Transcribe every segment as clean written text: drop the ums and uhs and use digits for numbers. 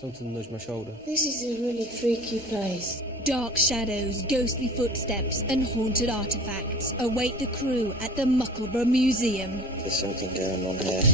Something nudged my shoulder. This is a really freaky place. Dark shadows, ghostly footsteps and haunted artefacts await the crew at the Muckleburgh Museum. There's something going on here.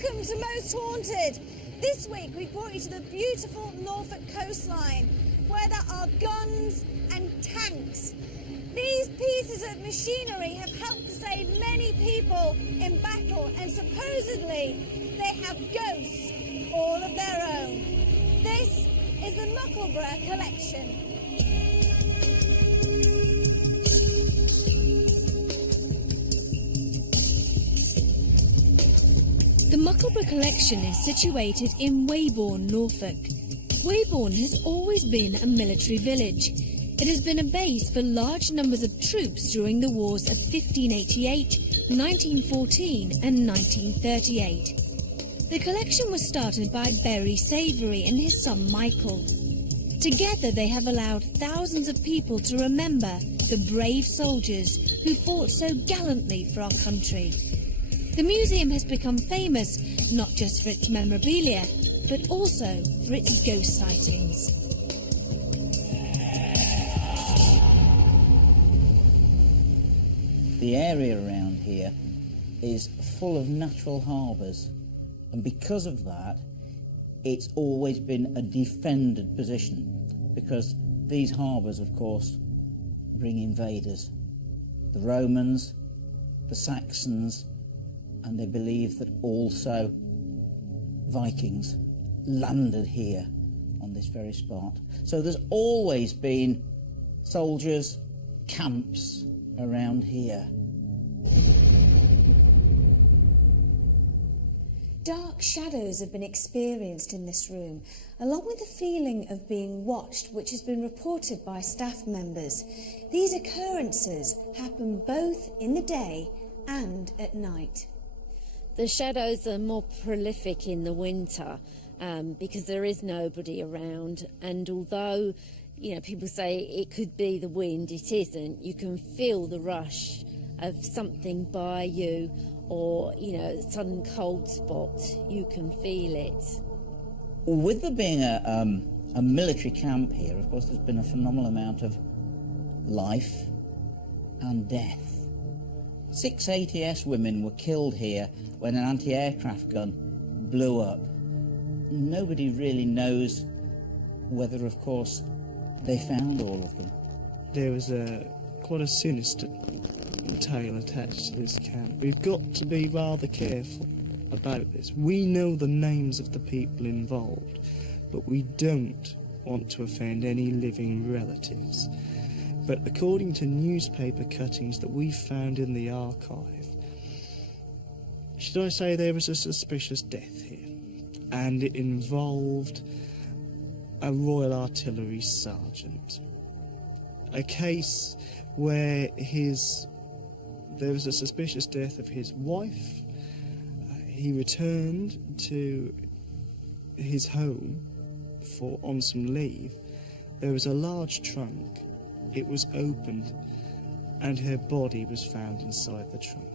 Welcome to Most Haunted. This week we brought you to the beautiful Norfolk coastline where there are guns and tanks. These pieces of machinery have helped to save many people in battle, and supposedly they have ghosts all of their own. This is the Muckleburgh collection. The Muckleburgh collection is situated in Weybourne, Norfolk. Weybourne has always been a military village. It has been a base for large numbers of troops during the wars of 1588, 1914 and 1938. The collection was started by Berry Savoury and his son Michael. Together they have allowed thousands of people to remember the brave soldiers who fought so gallantly for our country. The museum has become famous not just for its memorabilia, but also for its ghost sightings. The area around here is full of natural harbours, and because of that, it's always been a defended position, because these harbours, of course, bring invaders. The Romans, the Saxons, and they believe that also Vikings landed here on this very spot. So there's always been soldiers, camps around here. Dark shadows have been experienced in this room, along with the feeling of being watched, which has been reported by staff members. These occurrences happen both in the day and at night. The shadows are more prolific in the winter because there is nobody around, and although people say it could be the wind, it isn't. You can feel the rush of something by you, or sudden cold spot. You can feel it. With there being a military camp here, of course, there's been a phenomenal amount of life and death. 6 ATS women were killed here when an anti-aircraft gun blew up. Nobody really knows whether, of course, they found all of them. There was quite a sinister tale attached to this camp. We've got to be rather careful about this. We know the names of the people involved, but we don't want to offend any living relatives. But according to newspaper cuttings that we found in the archive, should I say, there was a suspicious death here, and it involved a Royal Artillery sergeant. A case where there was a suspicious death of his wife. He returned to his home on some leave. There was a large trunk. It was opened, and her body was found inside the trunk.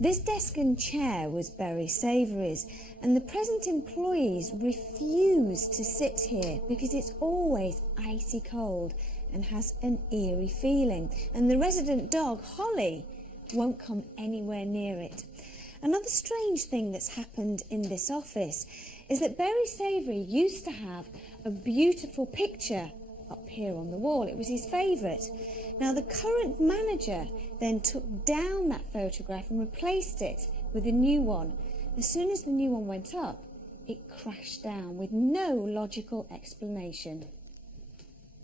This desk and chair was Berry Savoury's, and the present employees refuse to sit here because it's always icy cold and has an eerie feeling, and the resident dog, Holly, won't come anywhere near it. Another strange thing that's happened in this office is that Berry Savoury used to have a beautiful picture up here on the wall. It was his favourite. Now, the current manager then took down that photograph and replaced it with a new one. As soon as the new one went up, it crashed down with no logical explanation.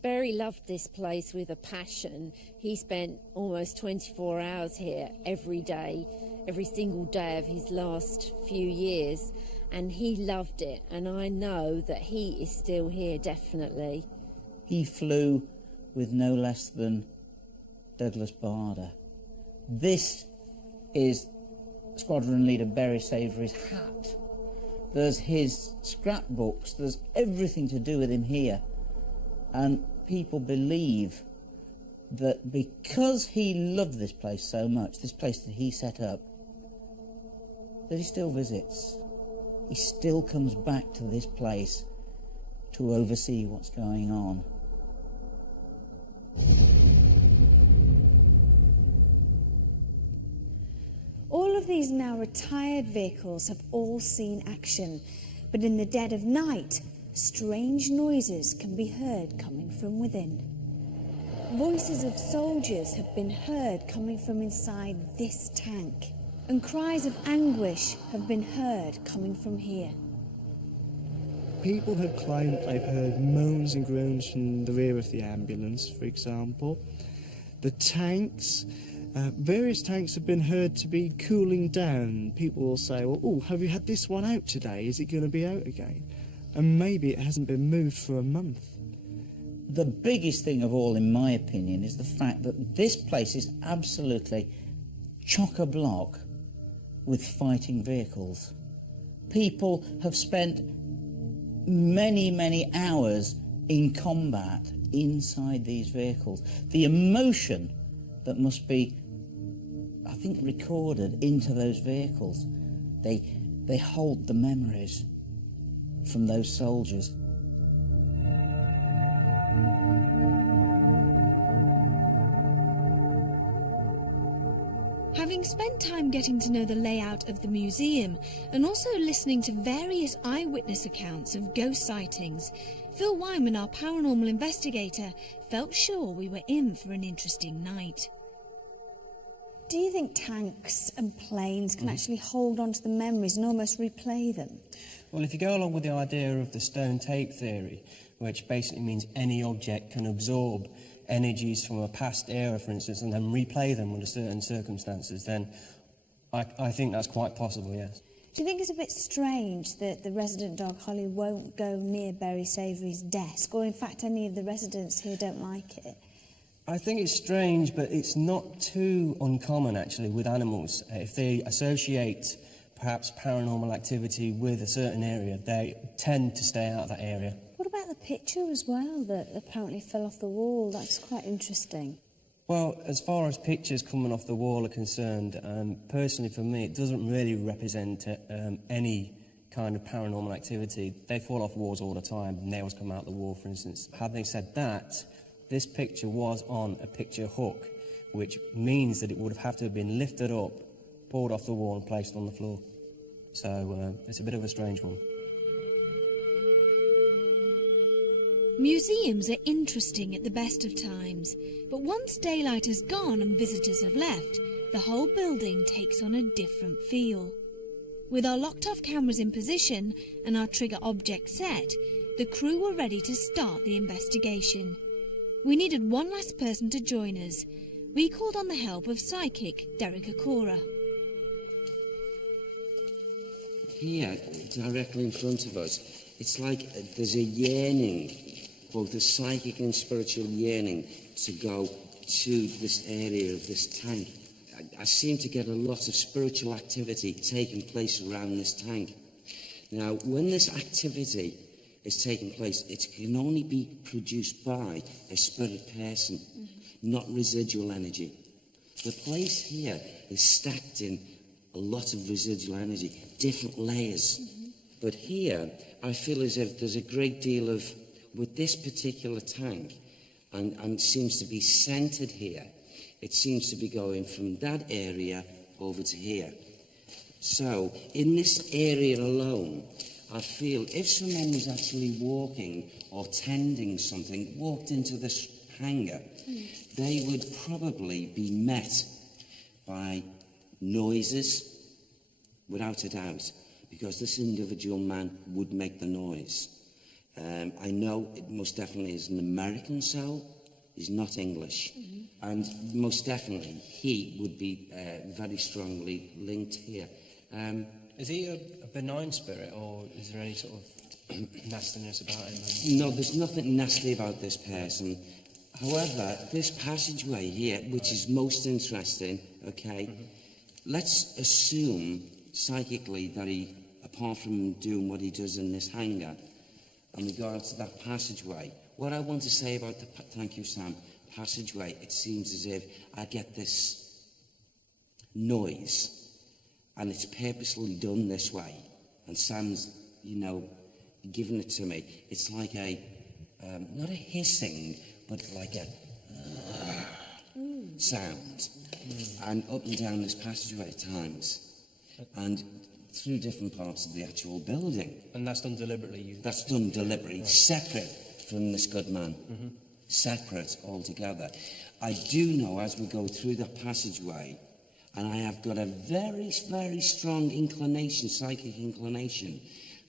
Barry loved this place with a passion. He spent almost 24 hours here every day, every single day of his last few years, and he loved it, and I know that he is still here, definitely. He flew with no less than Douglas Bader. This is Squadron Leader Barry Savoury's hat. There's his scrapbooks, there's everything to do with him here. And people believe that because he loved this place so much, this place that he set up, that he still visits. He still comes back to this place to oversee what's going on. All of these now retired vehicles have all seen action, but in the dead of night, strange noises can be heard coming from within. Voices of soldiers have been heard coming from inside this tank, and cries of anguish have been heard coming from here. People have claimed they've heard moans and groans from the rear of the ambulance, for example. The tanks, various tanks have been heard to be cooling down. People will say, well, oh, have you had this one out today? Is it going to be out again? And maybe it hasn't been moved for a month. The biggest thing of all, in my opinion, is the fact that this place is absolutely chock-a-block with fighting vehicles. People have spent many, many hours in combat inside these vehicles. The emotion that must be, I think, recorded into those vehicles. They hold the memories from those soldiers. Having spent time getting to know the layout of the museum and also listening to various eyewitness accounts of ghost sightings, Phil Wyman, our paranormal investigator, felt sure we were in for an interesting night. Do you think tanks and planes can actually hold on to the memories and almost replay them? Well, if you go along with the idea of the stone tape theory, which basically means any object can absorb energies from a past era, for instance, and then replay them under certain circumstances, then I think that's quite possible, yes. Do you think it's a bit strange that the resident dog, Holly, won't go near Barry Savoury's desk, or in fact any of the residents here don't like it? I think it's strange, but it's not too uncommon, actually, with animals. If they associate perhaps paranormal activity with a certain area, they tend to stay out of that area. What about the picture as well that apparently fell off the wall? That's quite interesting. Well, as far as pictures coming off the wall are concerned, personally for me, it doesn't really represent any kind of paranormal activity. They fall off walls all the time, nails come out the wall, for instance. Having said that, this picture was on a picture hook, which means that it would have to have been lifted up, pulled off the wall and placed on the floor. So it's a bit of a strange one. Museums are interesting at the best of times, but once daylight has gone and visitors have left, the whole building takes on a different feel. With our locked-off cameras in position and our trigger object set, the crew were ready to start the investigation. We needed one last person to join us. We called on the help of psychic Derek Akora. Here, directly in front of us, it's like there's a yearning, both a psychic and spiritual yearning, to go to this area of this tank. I seem to get a lot of spiritual activity taking place around this tank. Now, when this activity is taking place, it can only be produced by a spirit person, not residual energy. The place here is stacked in a lot of residual energy, different layers. But here, I feel as if there's a great deal of, with this particular tank, and seems to be centred here, it seems to be going from that area over to here. So, in this area alone, I feel if someone was actually walking or tending something, walked into this hangar, they would probably be met by noises, without a doubt, because this individual man would make the noise. I know it most definitely is an American soul. He's not English. And most definitely he would be very strongly linked here. Is he a benign spirit, or is there any sort of nastiness about him? No, there's nothing nasty about this person. However, this passageway here, which is most interesting, okay, let's assume psychically that he, apart from doing what he does in this hangar, in regards to that passageway, what I want to say about the, thank you Sam, passageway, it seems as if I get this noise, and it's purposely done this way, and Sam's, you know, giving it to me. It's like a, not a hissing, but like a sound, and up and down this passageway at times, and through different parts of the actual building. And that's done deliberately? That's done deliberately, right. Separate from this good man. Separate altogether. I do know as we go through the passageway, and I have got a very, very strong inclination, psychic inclination,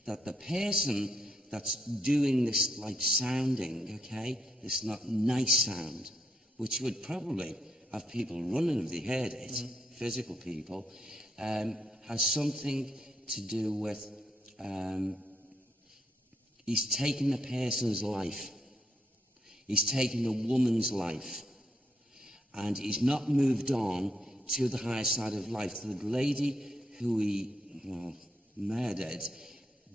that the person that's doing this, like, sounding, okay, this not nice sound, which would probably have people running if they heard it, physical people, has something to do with, he's taken a person's life. He's taken a woman's life. And he's not moved on to the higher side of life. The lady who he murdered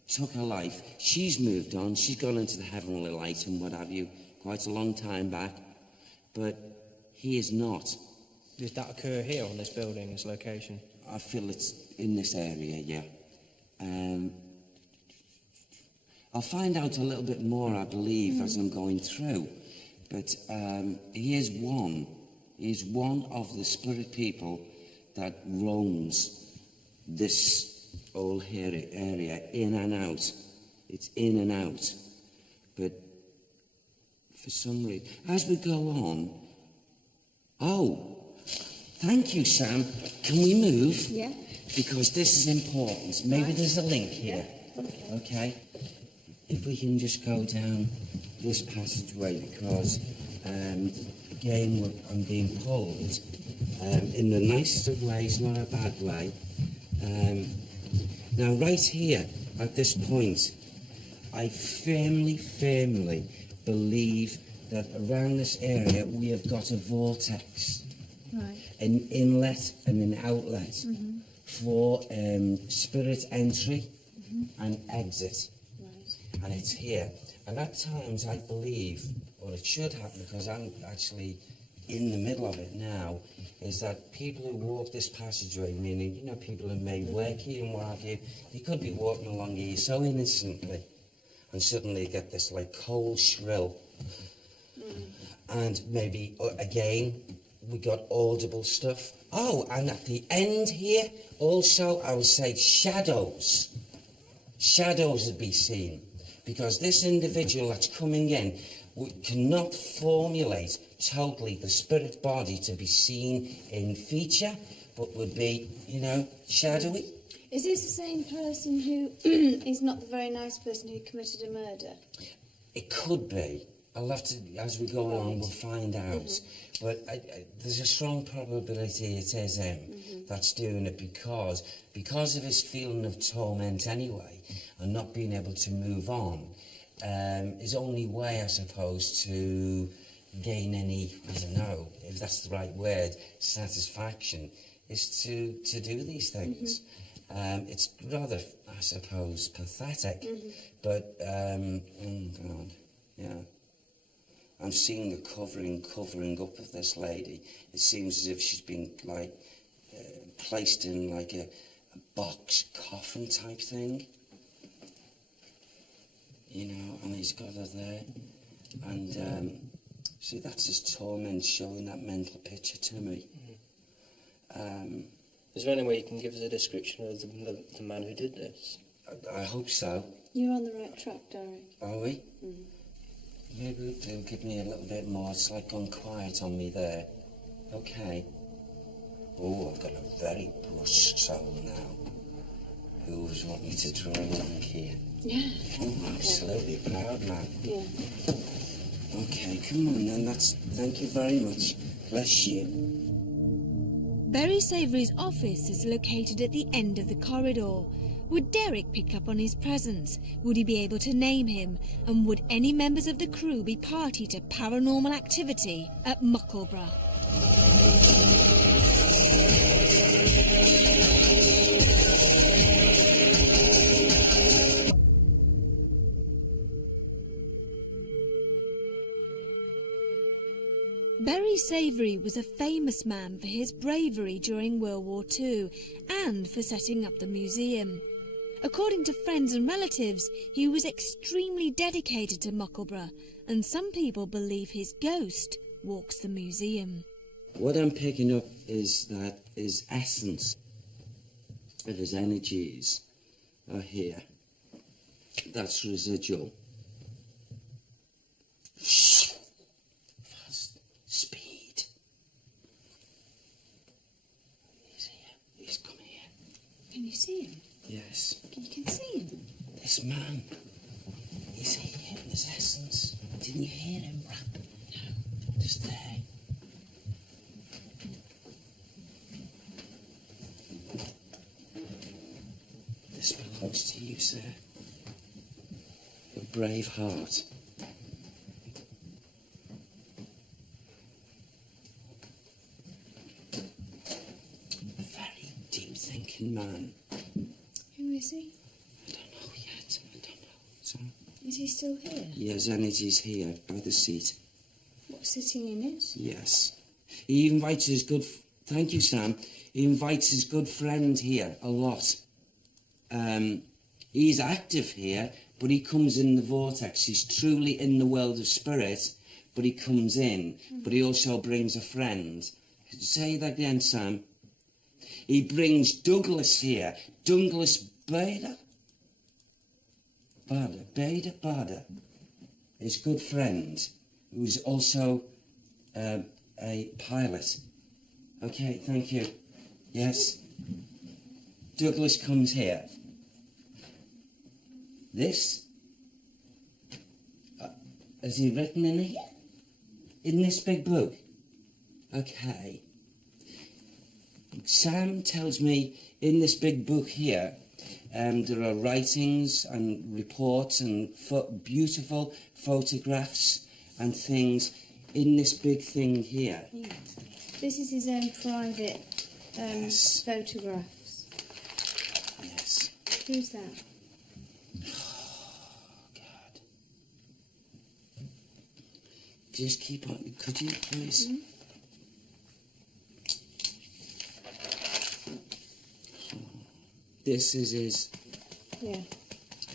took her life. She's moved on. She's gone into the heavenly light and what have you quite a long time back. But he is not. Did that occur here on this building, this location? I feel it's in this area, yeah. I'll find out a little bit more, I believe, as I'm going through. But he is one. He's one of the spirit people that roams this whole area, in and out. It's in and out. But for some reason, as we go on, thank you, Sam. Can we move? Yeah. Because this is important. Maybe there's a link here. Yeah. Okay. If we can just go down this passageway, because again I'm being pulled in the nicest of ways, not a bad way. Now, right here at this point, I firmly believe that around this area we have got a vortex, Right. an inlet and an outlet for spirit entry and exit. Right. And it's here. And at times I believe, or it should happen because I'm actually in the middle of it now, is that people who walk this passageway, meaning, you know, people who may work here and what have you, they could be walking along here so innocently and suddenly get this like cold shrill. And maybe, again, we got audible stuff. Oh, and at the end here, also, I would say shadows. Shadows would be seen. Because this individual that's coming in cannot formulate totally the spirit body to be seen in feature, but would be, you know, shadowy. Is this the same person who is not the very nice person who committed a murder? It could be. I'll have to, as we go along, we'll find out. But there's a strong probability it is him that's doing it because of his feeling of torment anyway, and not being able to move on. His only way, I suppose, to gain any, I don't know, if that's the right word, satisfaction, is to do these things. It's rather, I suppose, pathetic, but, oh God, yeah. I'm seeing the covering up of this lady. It seems as if she's been, like, placed in, like, a box coffin type thing. You know, and he's got her there. And, see, that's his torment showing that mental picture to me. Is there any way you can give us a description of the man who did this? I hope so. You're on the right track, Derek. Are we? Maybe they'll give me a little bit more. It's like gone quiet on me there. Okay. Oh, I've got a very brusque soul now. Who's wanting to draw along here? Yeah. Oh, absolutely proud, man. Yeah. Okay, come on then. Thank you very much. Bless you. Berry Savoury's office is located at the end of the corridor. Would Derek pick up on his presence? Would he be able to name him? And would any members of the crew be party to paranormal activity at Muckleburgh? Berry Savoury was a famous man for his bravery during World War II and for setting up the museum. According to friends and relatives, he was extremely dedicated to Muckleburgh, and some people believe his ghost walks the museum. What I'm picking up is that his essence of his energies are here. That's residual. Fast. Speed. He's here. He's come here. Can you see him? Yes. You can see him. This man. He's here in his essence. Didn't you hear him rap? No. Just there. This belongs to you, sir. Your brave heart. Very deep-thinking man. Who is he? I don't know yet. I don't know. So, Is he still here? his energy's here by the seat. What, sitting in it? Yes. He invites his good... Thank you, Sam. He invites his good friend here a lot. He's active here, but he comes in the vortex. He's truly in the world of spirit, but he comes in. But he also brings a friend. Say that again, Sam. He brings Douglas here. Douglas Bader. Bader. His good friend, who's also a pilot. Okay, thank you. Yes. Douglas comes here. This, has he written in here? In this big book? Okay. Sam tells me in this big book here, there are writings and reports and beautiful photographs and things in this big thing here. Yeah. This is his own private Yes. photographs. Yes. Who's that? God. Just keep on. Could you please? Mm-hmm. This is his Yeah.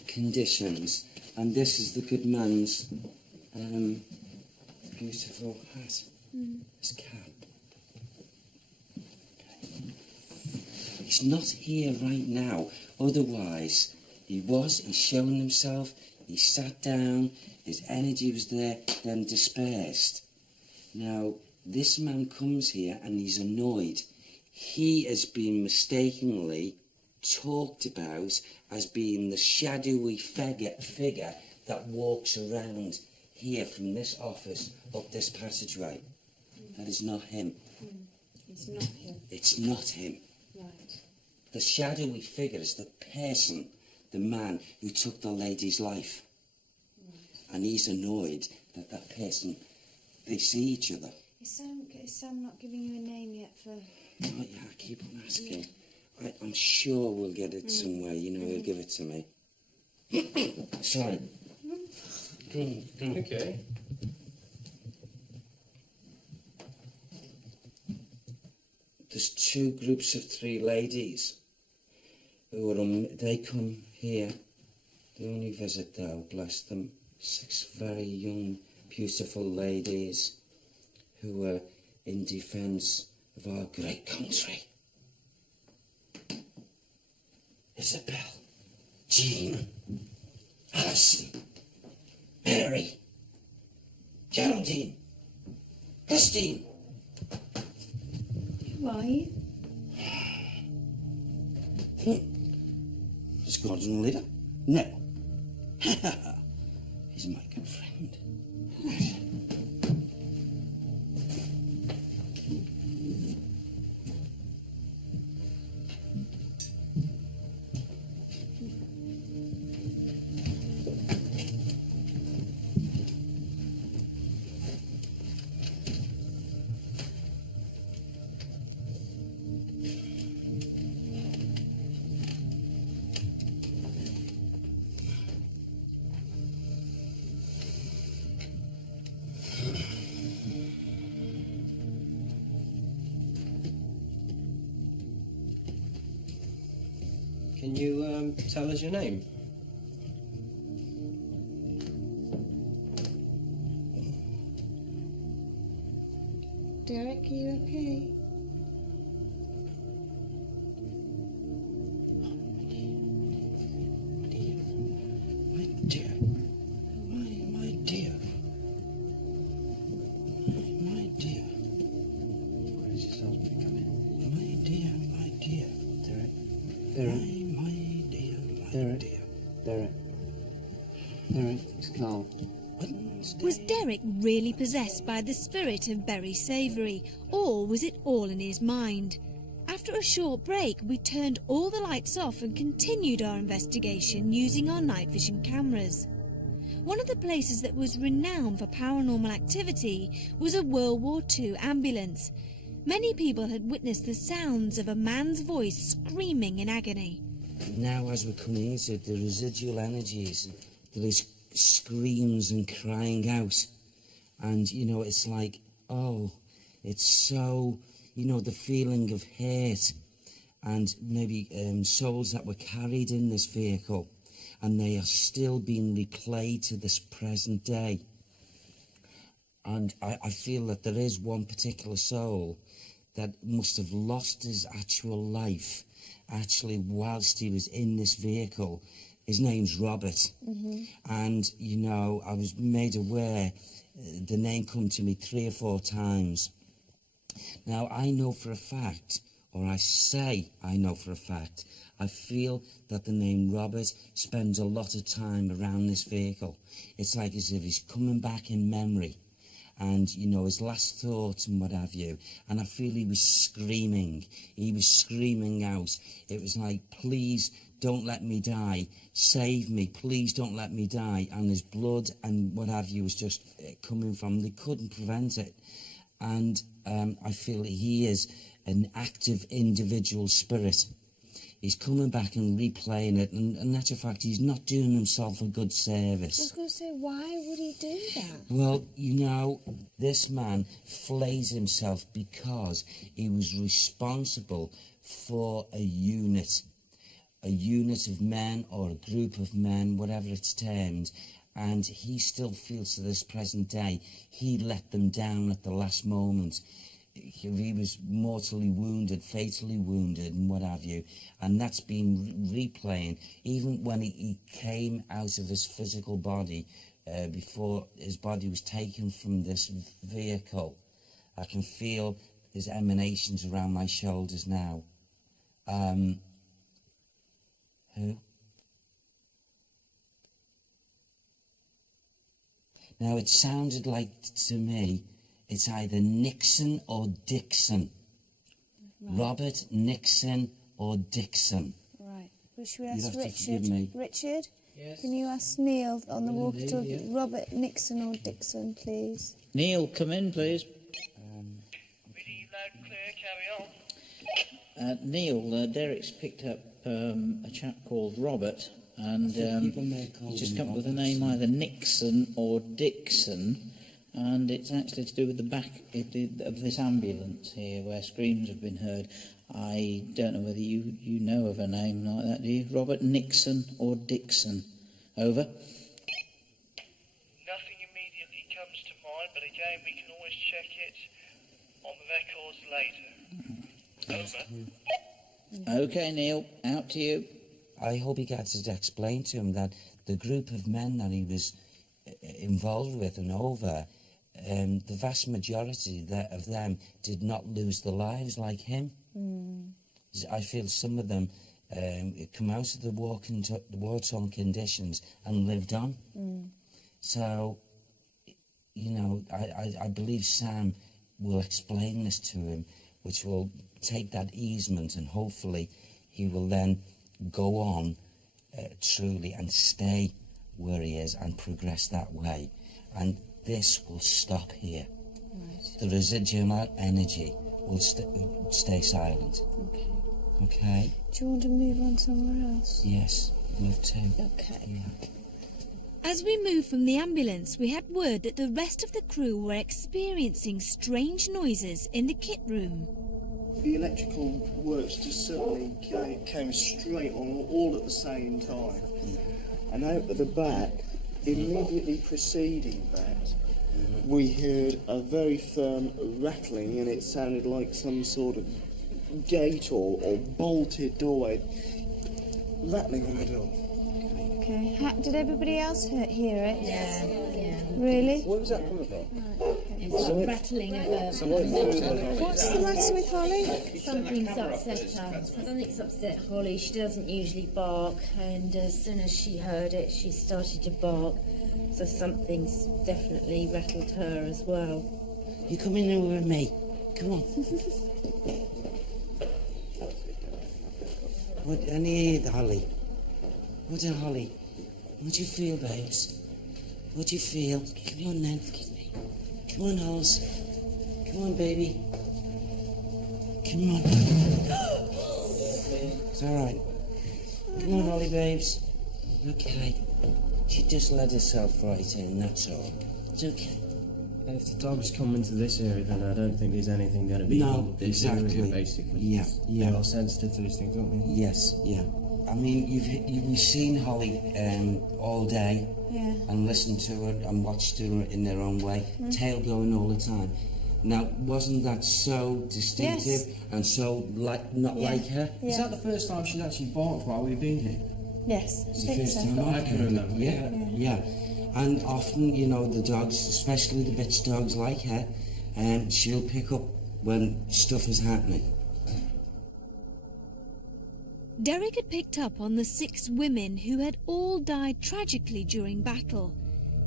conditions, and this is the good man's beautiful hat. His cap. He's not here right now. Otherwise, he's shown himself, he sat down, his energy was there, then dispersed. Now, this man comes here and he's annoyed. He has been mistakenly talked about as being the shadowy figure that walks around here from this office up this passageway. That is not him. It's not him. It's not him. Right. The shadowy figure is the person, the man who took the lady's life. And he's annoyed that that person, they see each other. Is Sam not giving you a name yet for... Oh, yeah, I keep on asking. I'm sure we'll get it somewhere. You know, he'll give it to me. Sorry. Okay. There's 2 groups of 3 ladies who are they come here. They only visit though, bless them. 6 very young, beautiful ladies who are in defence of our great country. Isabel, Jean, Alison, Mary, Geraldine, Christine. Who are you? Squadron leader? No. He's my good friend. Can you tell us your name? Derek, are you okay? My dear. My dear. My dear. Where is yourself becoming? My dear, my dear. Derek. My dear, my Derek. dear. Derek. Derek, it's Carl. Was Derek really possessed by the spirit of Berry Savoury, or was it all in his mind? After a short break, we turned all the lights off and continued our investigation using our night vision cameras. One of the places that was renowned for paranormal activity was a World War II ambulance. Many people had witnessed the sounds of a man's voice screaming in agony. Now, as we're coming into it, the residual energies, there is screams and crying out. And, you know, it's like, oh, it's so, you know, the feeling of hate and maybe souls that were carried in this vehicle, and they are still being replayed to this present day. And I feel that there is one particular soul that must have lost his actual life, actually, whilst he was in this vehicle. His name's Robert. And, you know, I was made aware, the name come to me 3 or 4 times. Now, I know for a fact, or I say I know for a fact, I feel that the name Robert spends a lot of time around this vehicle. It's like as if he's coming back in memory. And, you know, his last thoughts and what have you. And I feel he was screaming. He was screaming out. It was like, please don't let me die. Save me. Please don't let me die. And his blood and what have you was just coming from. They couldn't prevent it. And I feel he is an active individual spirit. He's coming back and replaying it, and that's a fact, he's not doing himself a good service. I was going to say, why would he do that? Well, you know, this man flays himself because he was responsible for a unit of men or a group of men, whatever it's termed, and he still feels to this present day he let them down at the last moment. He was mortally wounded, fatally wounded, and what have you, and that's been replaying. Even when he came out of his physical body, before his body was taken from this vehicle, I can feel his emanations around my shoulders now. Who? Now, it sounded like to me, it's either Nixon or Dixon. Right. Robert, Nixon or Dixon. Right. Well, should we ask have to Richard? forgive me. Richard? Yes. Can you ask Neil on the walkie-talkie? yeah. Robert, Nixon or Dixon, please? Neil, come in, please. Reading loud and clear, carry on. Neil, Derek's picked up a chap called Robert, and he's just come up with a name either Nixon or Dixon, and it's actually to do with the back of this ambulance here where screams have been heard. I don't know whether you know of a name like that, do you? Robert Nixon or Dixon? Over. Nothing immediately comes to mind, but again, we can always check it on the records later. Over. Okay, Neil, out to you. I hope he gets it explained to him that the group of men that he was involved with and over, the vast majority of them did not lose their lives like him. I feel some of them come out of the war-torn conditions and lived on. So, you know, I believe Sam will explain this to him, which will take that easement, and hopefully he will then go on truly and stay where he is and progress that way. And this will stop here. Right. The residual energy will stay silent. Okay. Okay? Do you want to move on somewhere else? Yes, love to. Okay. Yeah. As we moved from the ambulance, we had word that the rest of the crew were experiencing strange noises in the kit room. The electrical works just suddenly came straight on all at the same time. And out at the back, immediately preceding that, we heard a very firm rattling, and it sounded like some sort of gate or bolted doorway rattling on the door. Okay. Did everybody else hear it? Yeah. Really? Where was that coming from? It's like rattling of What's the matter with Holly? something's upset her. Something's upset Holly. She doesn't usually bark, and as soon as she heard it, she started to bark. So something's definitely rattled her as well. You come in here with me. Come on. What, I need Holly. What did Holly? What do you feel, babes? What do you feel? Come on, then. Come on, Hollis. Come on, baby. Come on. It's all right. Come on, Holly, babes. Okay. She just let herself right in, that's all. It's okay. If the dogs come into this area, then I don't think there's anything going to be in this area, basically. Yeah. They are sensitive to these things, aren't they? Yes, yeah. I mean, you've seen Holly all day, and listened to her and watched her in their own way, tail going all the time. Now, wasn't that so distinctive and so not like her? Yeah. Is that the first time she's actually barked while we've been here? Yes. It's the first time I can remember. Yeah. And often, you know, the dogs, especially the bitch dogs like her, she'll pick up when stuff is happening. Derek had picked up on the 6 women who had all died tragically during battle.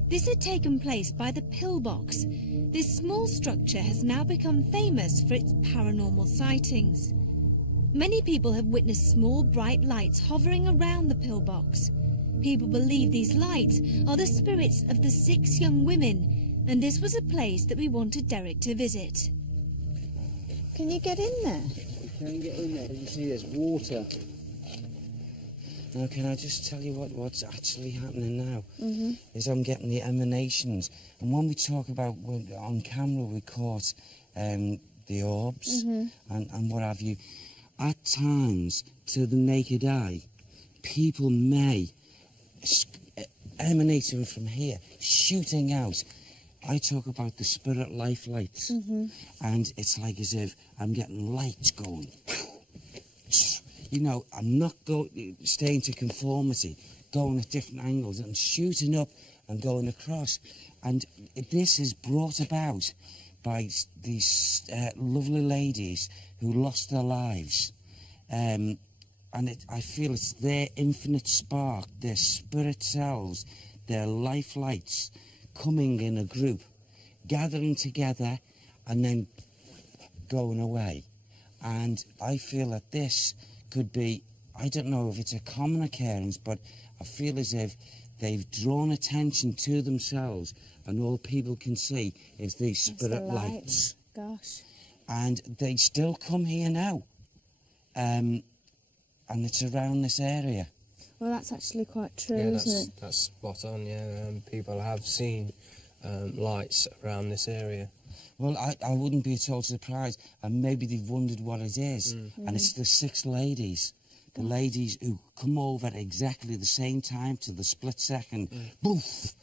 This had taken place by the pillbox. This small structure has now become famous for its paranormal sightings. Many people have witnessed small bright lights hovering around the pillbox. People believe these lights are the spirits of the 6 young women, and this was a place that we wanted Derek to visit. Can you get in there? You can get in there. You see there's water. Now, can I just tell you what's actually happening now? Is I'm getting the emanations. And when we talk about, on camera, we caught the orbs and what have you. At times, to the naked eye, people may emanating from here, shooting out. I talk about the spirit life lights. And it's like as if I'm getting lights going. You know, I'm not staying to conformity, going at different angles and shooting up and going across. And this is brought about by these lovely ladies who lost their lives. And I feel it's their infinite spark, their spirit selves, their life lights coming in a group, gathering together and then going away. And I feel that this could be, I don't know if it's a common occurrence, but I feel as if they've drawn attention to themselves and all people can see is these spirit lights. Gosh. And they still come here now. And it's around this area. Well, that's actually quite true, isn't it? That's spot on, yeah. People have seen lights around this area. Well, I wouldn't be at all surprised, and maybe they've wondered what it is. And it's the 6 ladies, the ladies who come over at exactly the same time to the split second, boof,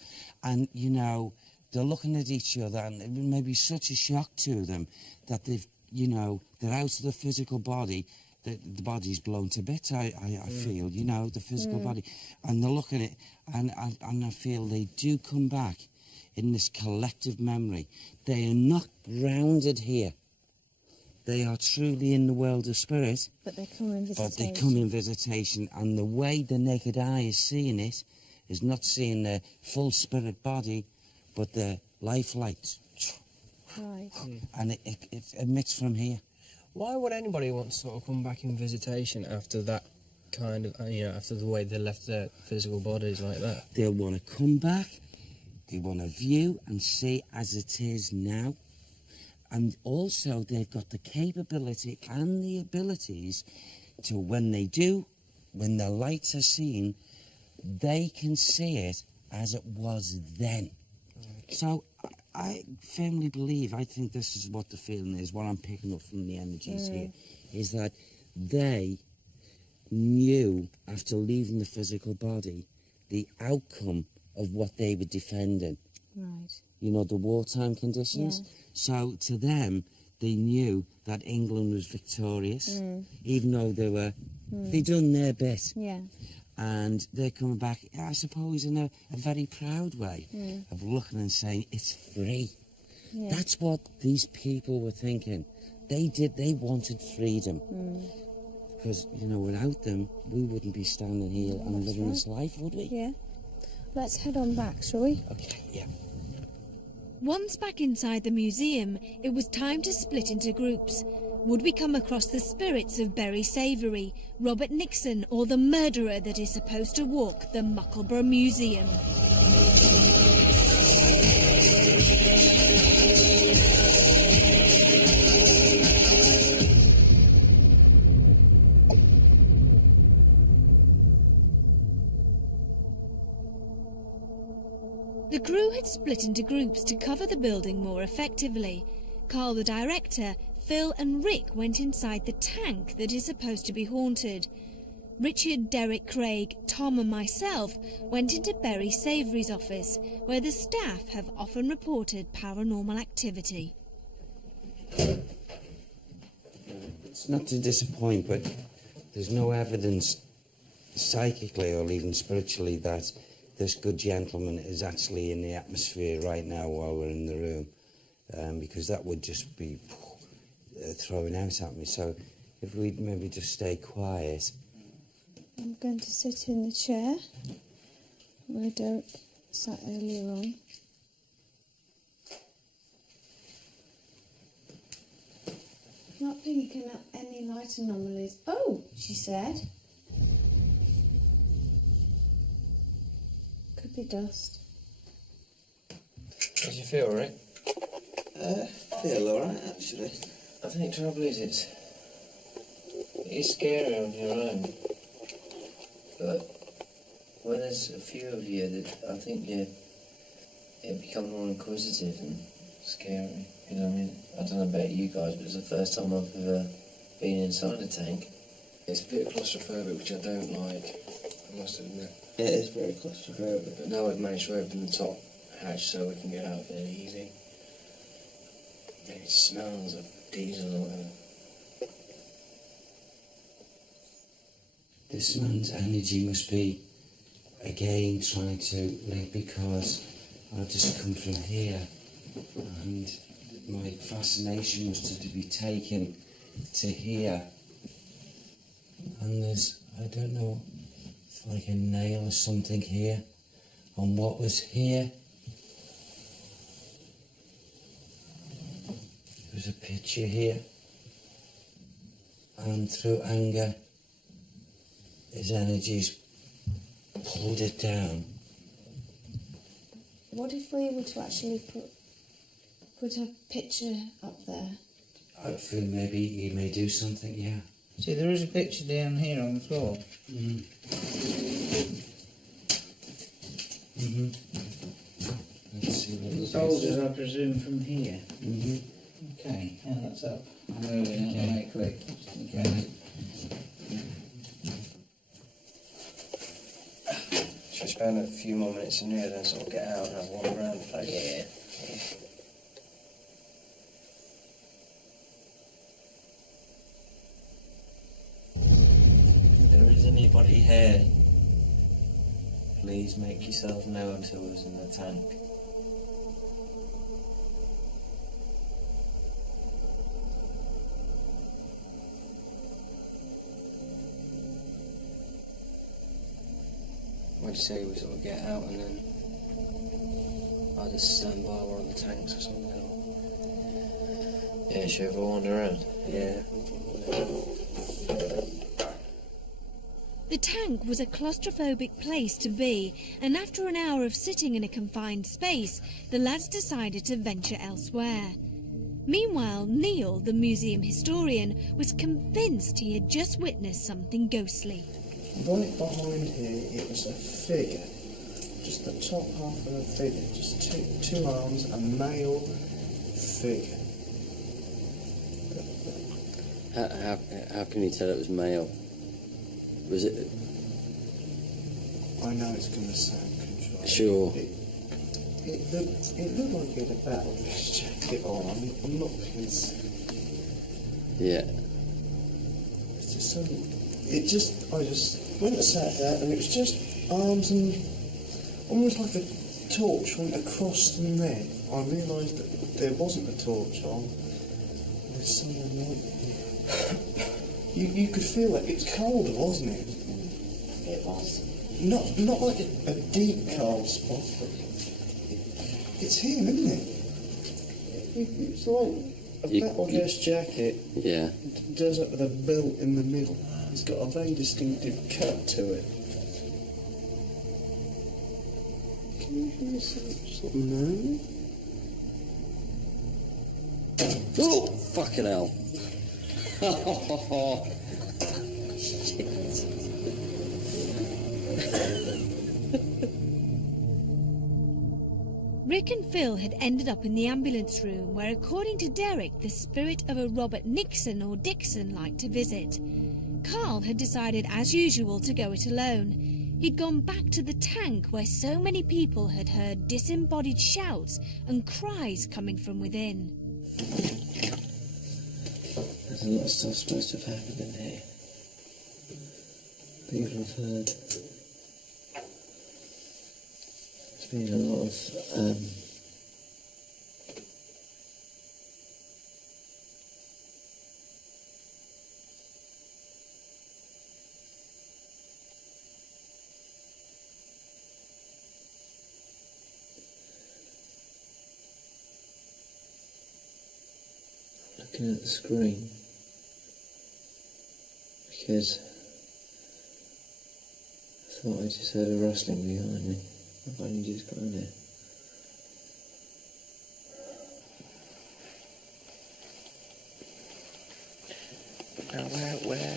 and, you know, they're looking at each other, and it may be such a shock to them that they've, you know, they're out of the physical body, the body's blown to bits, I feel, you know, the physical body, and they're looking at it, and I feel they do come back in this collective memory. They are not grounded here. They are truly in the world of spirit, But they come in visitation. but they come in visitation, and the way the naked eye is seeing it is not seeing the full spirit body, but the life light. Right. And it emits from here. Why would anybody want to sort of come back in visitation after that kind of, after the way they left their physical bodies like that? They'll want to come back, they want to view and see as it is now. And also they've got the capability and the abilities to, when the lights are seen, they can see it as it was then. So I firmly believe, I think this is what the feeling is, what I'm picking up from the energies here, is that they knew after leaving the physical body the outcome of what they were defending. Right. You know, the wartime conditions. Yeah. So to them, they knew that England was victorious, even though they done their bit. Yeah. And they're coming back, I suppose, in a very proud way of looking and saying, it's free. Yeah. That's what these people were thinking. They wanted freedom. Because, without them, we wouldn't be standing here and living this life, would we? Yeah. Let's head on back, shall we? Okay, yeah. Once back inside the museum, it was time to split into groups. Would we come across the spirits of Bury Savoury, Robert Nixon, or the murderer that is supposed to walk the Muckleburgh Museum? The crew had split into groups to cover the building more effectively. Carl, the director, Phil and Rick went inside the tank that is supposed to be haunted. Richard, Derek, Craig, Tom and myself went into Bury Savoury's office, where the staff have often reported paranormal activity. It's not to disappoint, but there's no evidence psychically or even spiritually that this good gentleman is actually in the atmosphere right now while we're in the room, because that would just be throwing out at me. So if we'd maybe just stay quiet. I'm going to sit in the chair where Derek sat earlier on. Not picking up any light anomalies. Oh, she said. Could be dust. How do you feel, Rick? Feel alright, actually. I think the trouble is it's scary on your own. But when there's a few of you, that I think you become more inquisitive and scary. You know what I mean? I don't know about you guys, but it's the first time I've ever been inside a tank. It's a bit claustrophobic, which I don't like, I must admit. It is very claustrophobic. But now we've managed to open the top hatch so we can get out fairly easy. It smells of diesel or whatever. This man's energy must be, again, trying to link, because I've just come from here and my fascination was to be taken to here. And there's, I don't know, it's like a nail or something here on what was here. There's a picture here. And through anger, his energies pulled it down. What if we were to actually put a picture up there? I feel maybe he may do something, yeah. See, there is a picture down here on the floor. Let's see what it is. Soldiers, I presume, from here. Okay, yeah, that's up. I'm moving it, make it quick. Okay. Should we spend a few more minutes in here, then sort of get out and have one around the place? Yeah. If there is anybody here, please make yourself known to us in the tank. Why'd you say we sort of get out and then I'll just stand by one of the tanks or something? Yeah, should we wander around? Yeah. The tank was a claustrophobic place to be, and after an hour of sitting in a confined space, the lads decided to venture elsewhere. Meanwhile, Neil, the museum historian, was convinced he had just witnessed something ghostly. Right behind here, it was a figure. Just the top half of a figure, just two arms, a male figure. How can you tell it was male? Was it? I know it's going to sound contrived. Sure. It looked like he had a battle vest jacket on. I'm not being silly. Yeah. It's just so. I just went and sat there, and it was just arms and almost like a torch went across the neck. I realised that there wasn't a torch on. There's someone like you could feel it. It's cold, wasn't it? It was. Not like a deep cold spot, but it's him, isn't it? It's like a battle vest jacket. Yeah. Does it with a belt in the middle. It's got a very distinctive cut to it. Can you hear something now? Oh, fucking hell. Rick and Phil had ended up in the ambulance room where, according to Derek, the spirit of a Robert Nixon or Dixon liked to visit. Carl had decided, as usual, to go it alone. He'd gone back to the tank where so many people had heard disembodied shouts and cries coming from within. There's a lot of stuff supposed to have happened in here. People have heard. There's been a lot of looking at the screen because I thought I just heard a rustling behind me. I've only just got in here. Now where were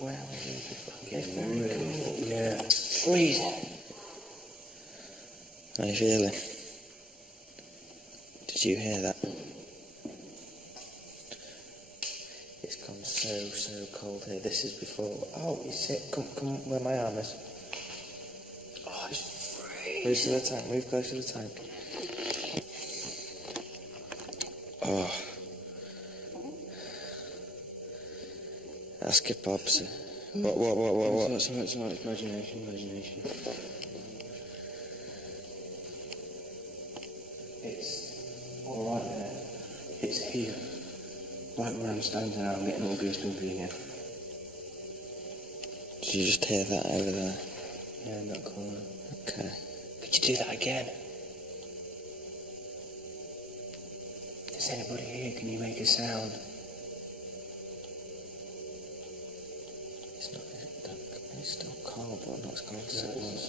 we before? Okay, very cool. Yeah. Freezing. How you feeling? Did you hear that? It's gone so cold here. This is before. Oh, you sit. Come where my arm is. Oh, it's freezing. Move to the tank. Move close to the tank. Oh. Ask if Bob's. What? It's alright. Imagination. It's alright there. It's here. Right where I'm standing now, I'm getting all goosebumpy again. Did you just hear that over there? Yeah, in that corner. Okay. Could you do that again? If there's anybody here, can you make a sound? It's still cold, but not as cold as it was.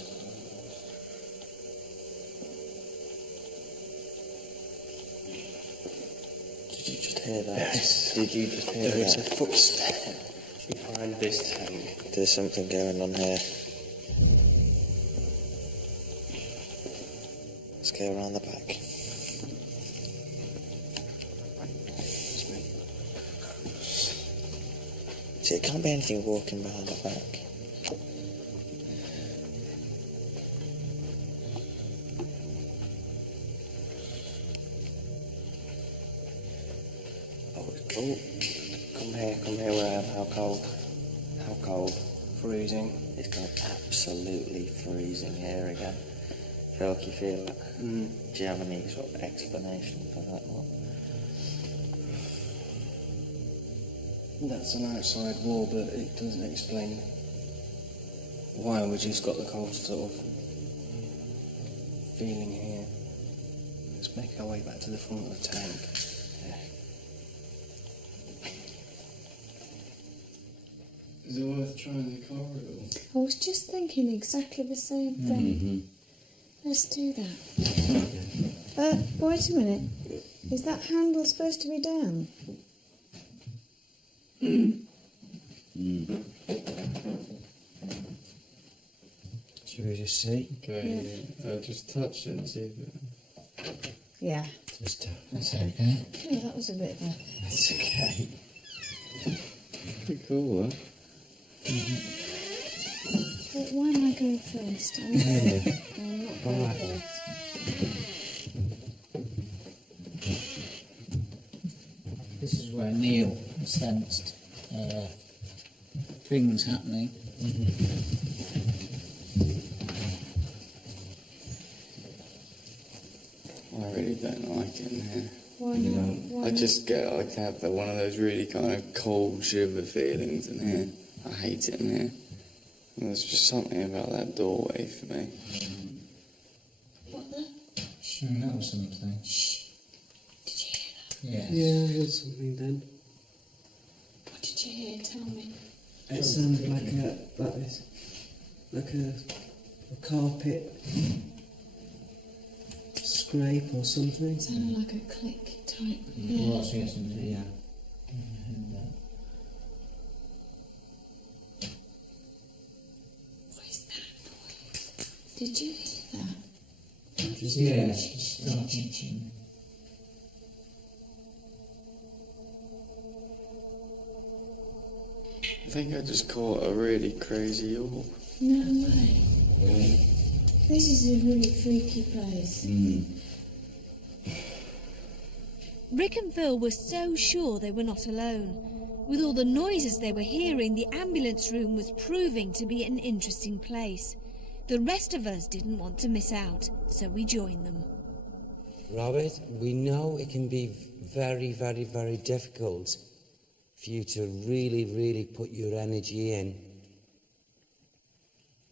Did you just hear that? Yes. Did you just hear There is a that? footstep behind this tank. There's something going on here. Let's go around the back. See, it can't be anything walking behind the back. Oh, come here where I am. How cold? Freezing. It's gone absolutely freezing here again. Feel like you feel that? Do you have any sort of explanation for that one? That's an outside wall, but it doesn't explain Why we just got the cold sort of feeling here. Let's make our way back to the front of the tank. Is it worth trying the corridor? I was just thinking exactly the same thing. Let's do that. Wait a minute. Is that handle supposed to be down? Should we just see? Okay, just touch it and see if it... Yeah. Just that's okay. Yeah, that was a bit of a... That's okay. Pretty cool, huh? But why am I going first? I'm not going first. This is where Neil sensed things happening. I really don't like it in here. Why not? Why I just get like have one of those really kind of cold shiver feelings in here. I hate it in here. And there's just something about that doorway for me. What the? That was something. Shh. Did you hear that? Yes. Yeah, I heard something then. What did you hear? Tell me. It sounded like a carpet scrape or something. It sounded like a click type. It was, yes, indeed, yeah. I heard that. What is that noise? Did you hear that? Yes, starting. I think I just caught a really crazy orb. No way. This is a really freaky place. Rick and Phil were so sure they were not alone. With all the noises they were hearing, the ambulance room was proving to be an interesting place. The rest of us didn't want to miss out, so we joined them. Robert, we know it can be very, very, very difficult for you to really, really put your energy in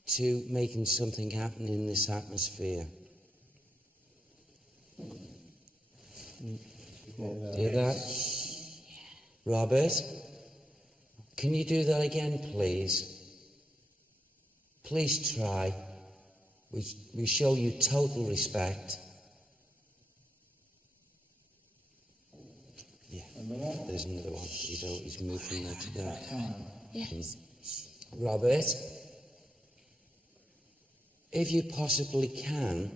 to making something happen in this atmosphere. Do that? Robert, can you do that again, please? Please try. We show you total respect. Yeah, there's another one. He's moved from there to there. Yes. Robert, if you possibly can,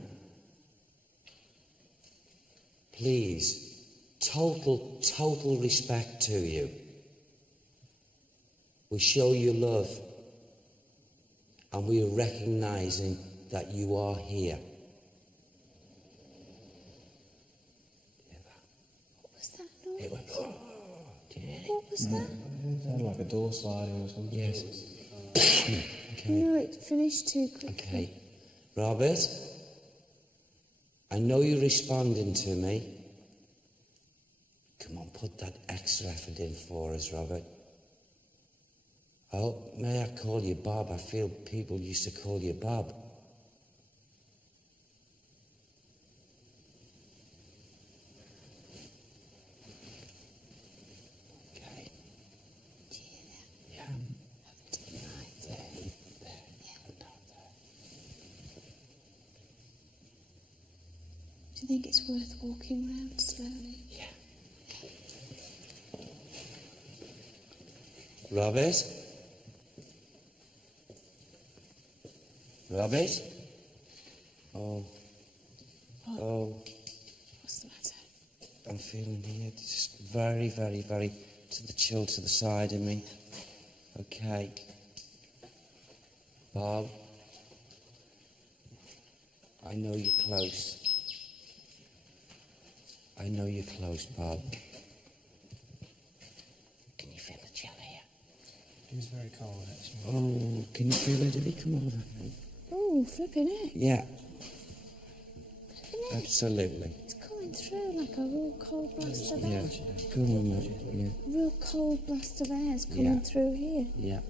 please, total respect to you. We show you love, and we are recognizing that you are here. What was that noise? It went, oh, did you hear it? What was that? It sounded like a door sliding or something. Yes. Okay. No, it finished too quickly. Okay. Robert, I know you're responding to me. Come on, put that extra effort in for us, Robert. Oh, may I call you Bob? I feel people used to call you Bob. Okay. Do you hear that? Yeah. Over to the right. There. Yeah. No, there. Do you think it's worth walking round slowly? Yeah. Robert? Robert? Oh. What's the matter? I'm feeling here just very, very, very to the chill to the side of me. Okay. Bob, I know you're close. I know you're close, Bob. Can you feel the chill here? It was very cold, actually. Oh, can you feel it? Did he come over? Oh, flipping it. Yeah, Flipping it. absolutely. It's coming through like a real cold blast of Yeah. air. Go on, mate. Yeah. Real cold blast of air is coming Yeah. through here. Yeah.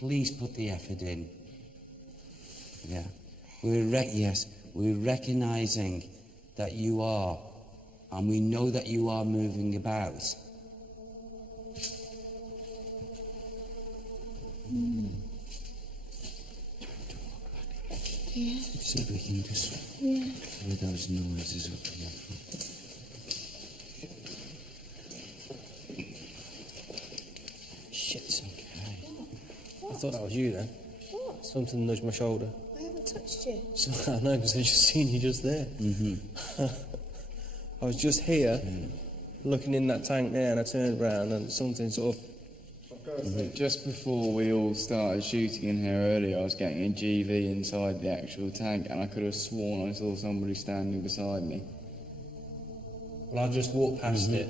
please put the effort in. Yeah. We're recognising that you are, and we know that you are moving about. Yeah. See if we can just clear those noises up again. Shit. I thought that was you then. What? Something nudged my shoulder. I haven't touched you. So, I know, because I just seen you just there. I was just here, looking in that tank there, and I turned around and something sort of... Just before we all started shooting in here earlier, I was getting a GV inside the actual tank, and I could have sworn I saw somebody standing beside me. Well, I just walked past it,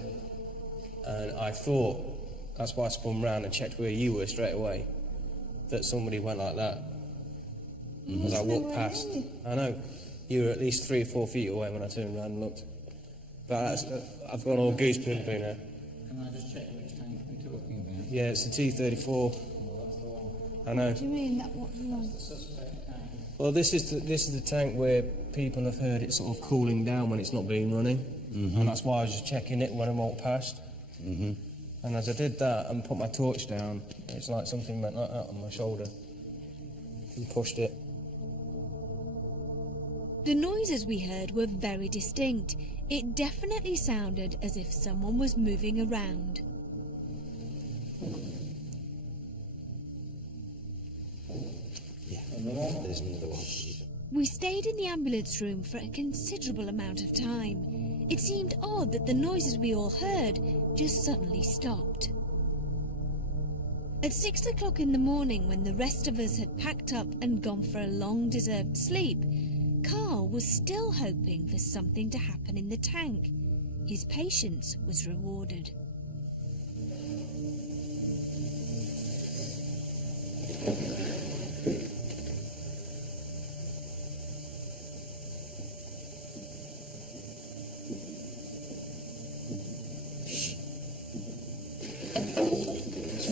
and I thought, that's why I spun round and checked where you were straight away, that somebody went like that. As I walked past. I know, you were at least 3 or 4 feet away when I turned around and looked. But that's, I've gone all goosepimply now. Can I just check which tank we're talking about? Yeah, it's the T-34. I know. What do you mean, that what you want? Well, this is the tank where people have heard it sort of cooling down when it's not been running. And that's why I was just checking it when I walked past. And as I did that and put my torch down, it's like something went like that on my shoulder and pushed it. The noises we heard were very distinct. It definitely sounded as if someone was moving around. Yeah, there's another one. We stayed in the ambulance room for a considerable amount of time. It seemed odd that the noises we all heard just suddenly stopped. At 6 o'clock in the morning, when the rest of us had packed up and gone for a long deserved sleep, Carl was still hoping for something to happen in the tank. His patience was rewarded.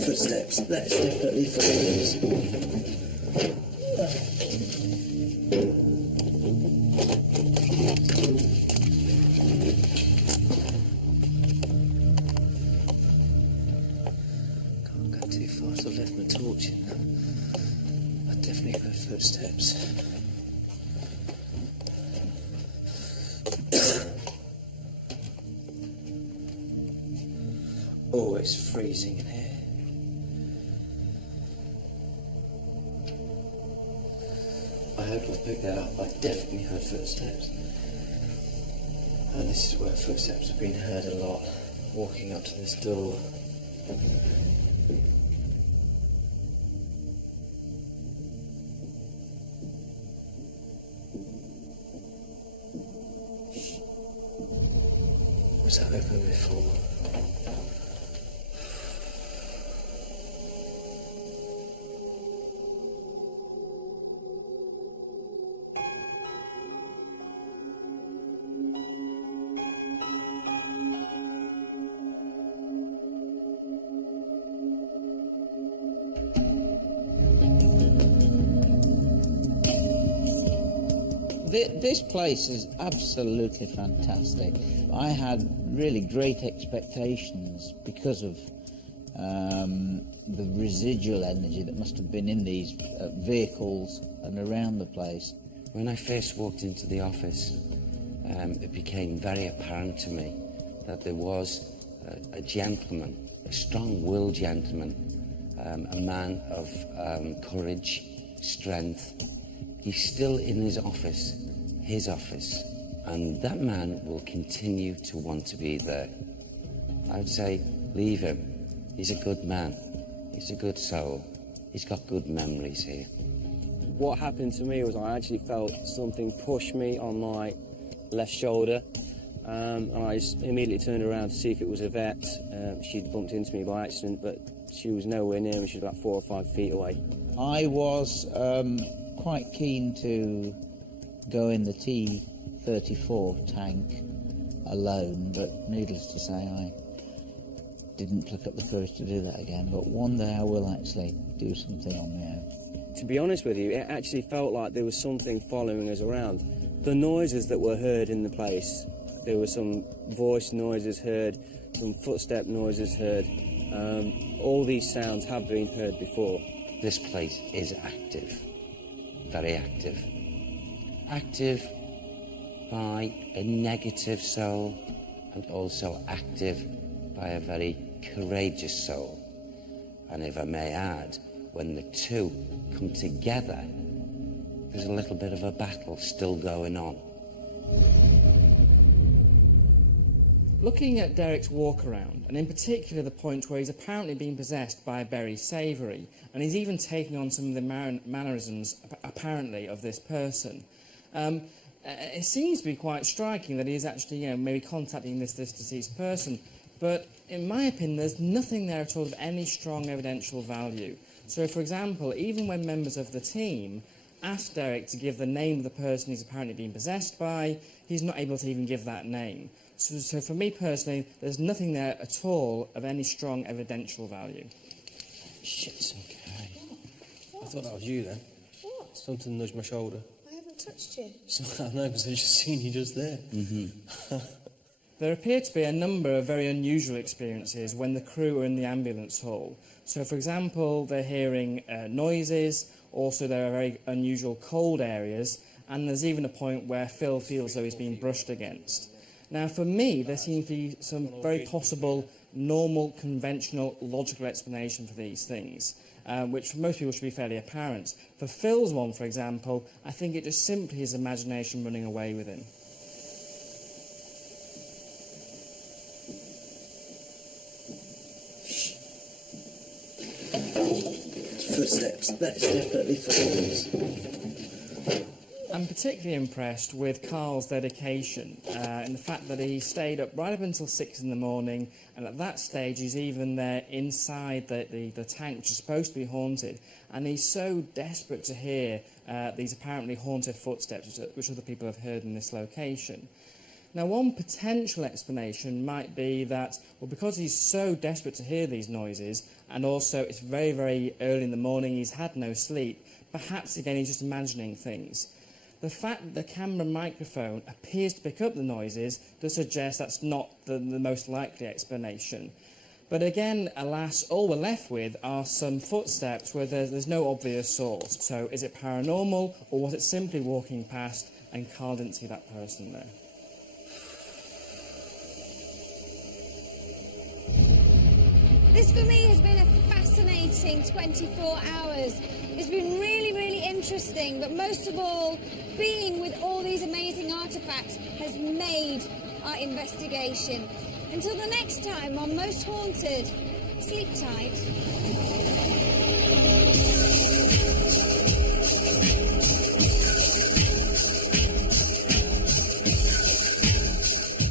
Footsteps, that's definitely footsteps. Can't go too fast, I've left my torch in there. I definitely heard footsteps. Oh, it's freezing in here. I hope I've picked that up. I definitely heard footsteps. And this is where footsteps have been heard a lot, walking up to this door. Was that open before? This place is absolutely fantastic. I had really great expectations because of the residual energy that must have been in these vehicles and around the place. When I first walked into the office, it became very apparent to me that there was a gentleman, a strong-willed gentleman, a man of courage, strength. He's still in his office, and that man will continue to want to be there. I would say, leave him. He's a good man. He's a good soul. He's got good memories here. What happened to me was I actually felt something push me on my left shoulder, and I just immediately turned around to see if it was a vet. She'd bumped into me by accident, but she was nowhere near me. She was about 4 or 5 feet away. I was quite keen to go in the T-34 tank alone, but needless to say, didn't pluck up the courage to do that again, but one day I will actually do something on my own. To be honest with you, it actually felt like there was something following us around. The noises that were heard in the place, there were some voice noises heard, some footstep noises heard. All these sounds have been heard before. This place is active, very active. Active by a negative soul and also active by a very courageous soul. And if I may add, when the two come together, there's a little bit of a battle still going on. Looking at Derek's walk around, and in particular the point where he's apparently being possessed by Berry Savoury, and he's even taking on some of the mannerisms, apparently, of this person, it seems to be quite striking that he is actually, maybe contacting this deceased person. But in my opinion, there's nothing there at all of any strong evidential value. So, for example, even when members of the team ask Derek to give the name of the person he's apparently being possessed by, he's not able to even give that name. So for me personally, there's nothing there at all of any strong evidential value. Shit, okay. I thought that was you then. What? Something nudged my shoulder. I haven't touched you. So, I know, because I've just seen you just there. There appear to be a number of very unusual experiences when the crew are in the ambulance hall. So, for example, they're hearing noises, also there are very unusual cold areas, and there's even a point where Phil feels though he's being brushed against. Now, for me, there seems to be some very possible, normal, conventional, logical explanation for these things, which for most people should be fairly apparent. For Phil's one, for example, I think it just simply his imagination running away with him. Footsteps, that's definitely footsteps. I'm particularly impressed with Carl's dedication in the fact that he stayed up right up until 6 in the morning, and at that stage he's even there inside the tank, which is supposed to be haunted, and he's so desperate to hear these apparently haunted footsteps which other people have heard in this location. Now, one potential explanation might be that, well, because he's so desperate to hear these noises, and also it's very, very early in the morning, he's had no sleep, perhaps again he's just imagining things. The fact that the camera microphone appears to pick up the noises does suggest that's not the most likely explanation. But again, alas, all we're left with are some footsteps where there's no obvious source. So is it paranormal, or was it simply walking past and Carl didn't see that person there? This for me has been a fascinating 24 hours. It's been really, really interesting, but most of all, being with all these amazing artefacts has made our investigation. Until the next time on Most Haunted, sleep tight.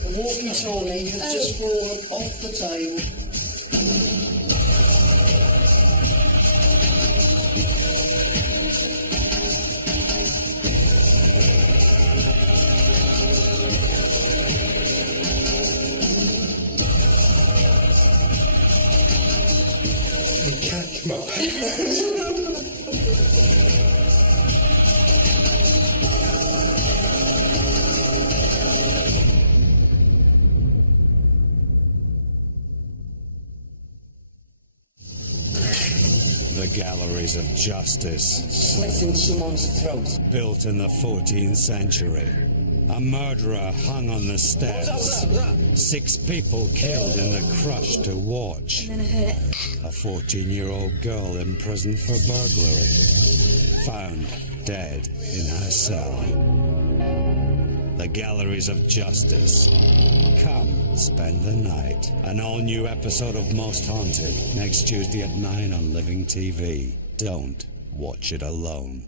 The walkie-talkie has just fallen off the table. The galleries of justice. Slitting someone's throat. Built in the 14th century. A murderer hung on the steps. 6 people killed in the crush to watch. And then I heard it. A 14-year-old girl in prison for burglary. Found dead in her cell. The galleries of justice. Come, spend the night. An all-new episode of Most Haunted next Tuesday at 9 on Living TV. Don't watch it alone.